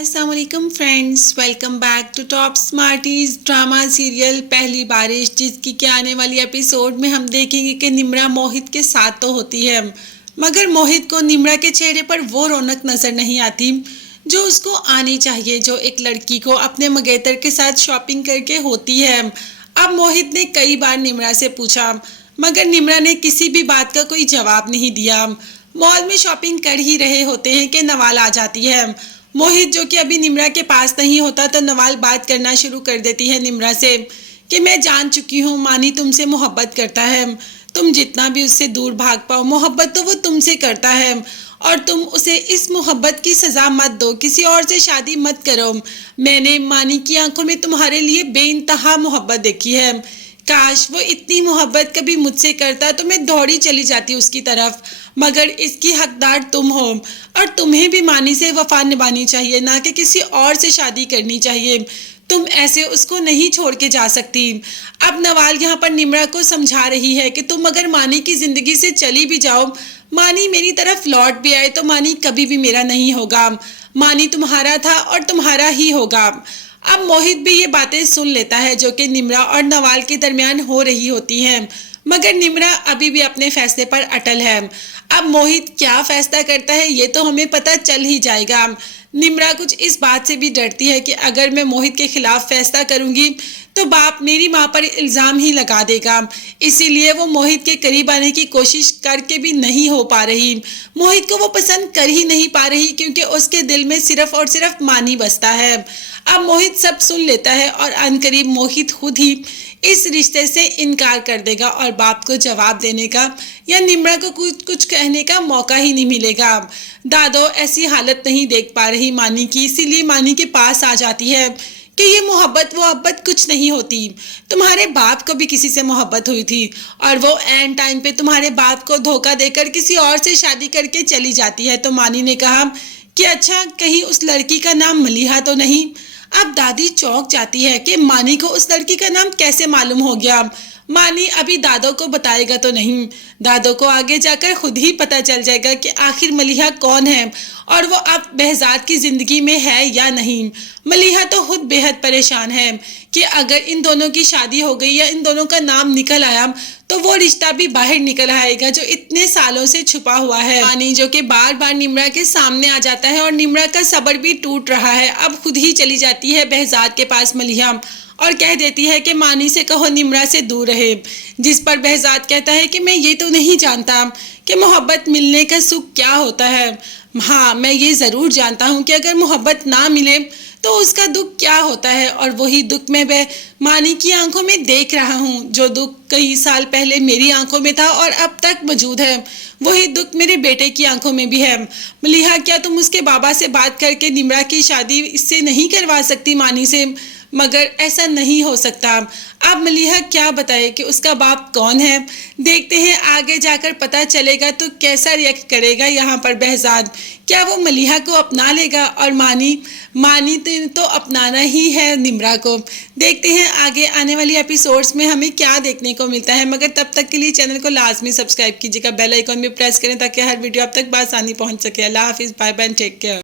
अस्सलामुअलैकुम friends, welcome back to top smarties drama serial Pehli Baarish, जिसकी के आने वाली एपिसोड में हम देखेंगे कि निम्रा मोहित के साथ तो होती है, मगर मोहित को निम्रा के चेहरे पर वो रौनक नजर नहीं आती जो उसको आनी चाहिए, जो एक लड़की को अपने मंगेतर के साथ शॉपिंग करके होती है। अब मोहित ने कई बार निम्रा से पूछा, मगर निम्रा ने किसी भी बात का कोई जवाब नहीं दिया। मॉल में शॉपिंग कर ही रहे होते हैं कि नवाल आ जाती है। मोहित जो कि अभी निम्रा के पास नहीं होता तो नवाल बात करना शुरू कर देती है निम्रा से कि मैं जान चुकी हूँ मानी तुमसे मोहब्बत करता है, तुम जितना भी उससे दूर भाग पाओ मोहब्बत तो वो तुमसे करता है और तुम उसे इस मोहब्बत की सज़ा मत दो, किसी और से शादी मत करो। मैंने मानी की आंखों में तुम्हारे लिए बेइंतहा मोहब्बत देखी है, काश वो इतनी मोहब्बत कभी मुझसे करता तो मैं दौड़ी चली जाती उसकी तरफ, मगर इसकी हकदार तुम हो और तुम्हें भी मानी से वफा निभानी चाहिए, ना कि किसी और से शादी करनी चाहिए। तुम ऐसे उसको नहीं छोड़ के जा सकती। अब नवाल यहाँ पर निम्रा को समझा रही है कि तुम अगर मानी की जिंदगी से चली भी जाओ, मानी मेरी तरफ लौट भी आए तो मानी कभी भी मेरा नहीं होगा, मानी तुम्हारा था और तुम्हारा ही होगा। अब मोहित भी ये बातें सुन लेता है जो कि निम्रा और नवाल के दरमियान हो रही होती हैं, मगर निम्रा अभी भी अपने फैसले पर अटल है। अब मोहित क्या फैसला करता है ये तो हमें पता चल ही जाएगा। निम्रा कुछ इस बात से भी डरती है कि अगर मैं मोहित के खिलाफ फैसला करूंगी तो बाप मेरी माँ पर इल्ज़ाम ही लगा देगा, इसीलिए वो मोहित के करीब आने की कोशिश करके भी नहीं हो पा रही। मोहित को वो पसंद कर ही नहीं पा रही क्योंकि उसके दिल में सिर्फ और सिर्फ मानी बसता है। अब मोहित सब सुन लेता है और अनकरीब मोहित खुद ही इस रिश्ते से इनकार कर देगा और बाप को जवाब देने का या निम्रा को कुछ कहने का मौका ही नहीं मिलेगा। दादो ऐसी हालत नहीं देख पा रही मानी की, इसीलिए मानी के पास आ जाती है कि ये मोहब्बत कुछ नहीं होती। तुम्हारे बाप को भी किसी से मोहब्बत हुई थी और वो एंड टाइम पे तुम्हारे बाप को धोखा देकर किसी और से शादी करके चली जाती है। तो मानी ने कहा कि अच्छा कहीं उस लड़की का नाम मलिहा तो नहीं। अब दादी चौंक जाती है कि मानी को उस लड़की का नाम कैसे मालूम हो गया। मानी अभी दादो को बताएगा तो नहीं, दादो को आगे जाकर खुद ही पता चल जाएगा कि आखिर मलिहा कौन है और वो अब behzad की ज़िंदगी में है या नहीं। मलिहा तो खुद बेहद परेशान है कि अगर इन दोनों की शादी हो गई या इन दोनों का नाम निकल आया तो वो रिश्ता भी बाहर निकल आएगा जो इतने सालों से छुपा हुआ है। मानी जो कि बार बार निम्रा के सामने आ जाता है और निम्रा का सब्र भी टूट रहा है, अब खुद ही चली जाती है behzad के पास मलिहा और कह देती है कि मानी से कहो निम्रा से दूर रहे, जिस पर behzad कहता है कि मैं ये तो नहीं जानता कि मोहब्बत मिलने का सुख क्या होता है। हाँ मैं ये ज़रूर जानता हूँ कि अगर मोहब्बत ना मिले तो उसका दुख क्या होता है, और वही दुख मैं मानी की आंखों में देख रहा हूँ, जो दुख कई साल पहले मेरी आंखों में था और अब तक मौजूद है, वही दुख मेरे बेटे की आंखों में भी है। मलिहा क्या तुम उसके बाबा से बात करके निम्रा की शादी इससे नहीं करवा सकती मानी से? मगर ऐसा नहीं हो सकता। अब मलिहा क्या बताए कि उसका बाप कौन है। देखते हैं आगे जाकर पता चलेगा तो कैसा रिएक्ट करेगा यहाँ पर behzad। क्या वो मलिहा को अपना लेगा और मानी तो अपनाना ही है निम्रा को। देखते हैं आगे आने वाली एपिसोड्स में हमें क्या देखने को मिलता है, मगर तब तक के लिए चैनल को लाजमी सब्सक्राइब कीजिएगा, बेल आइकॉन भी प्रेस करें ताकि हर वीडियो आप तक बआसानी पहुँच सके। अल्लाह हाफिज़, बाय बाय, टेक केयर।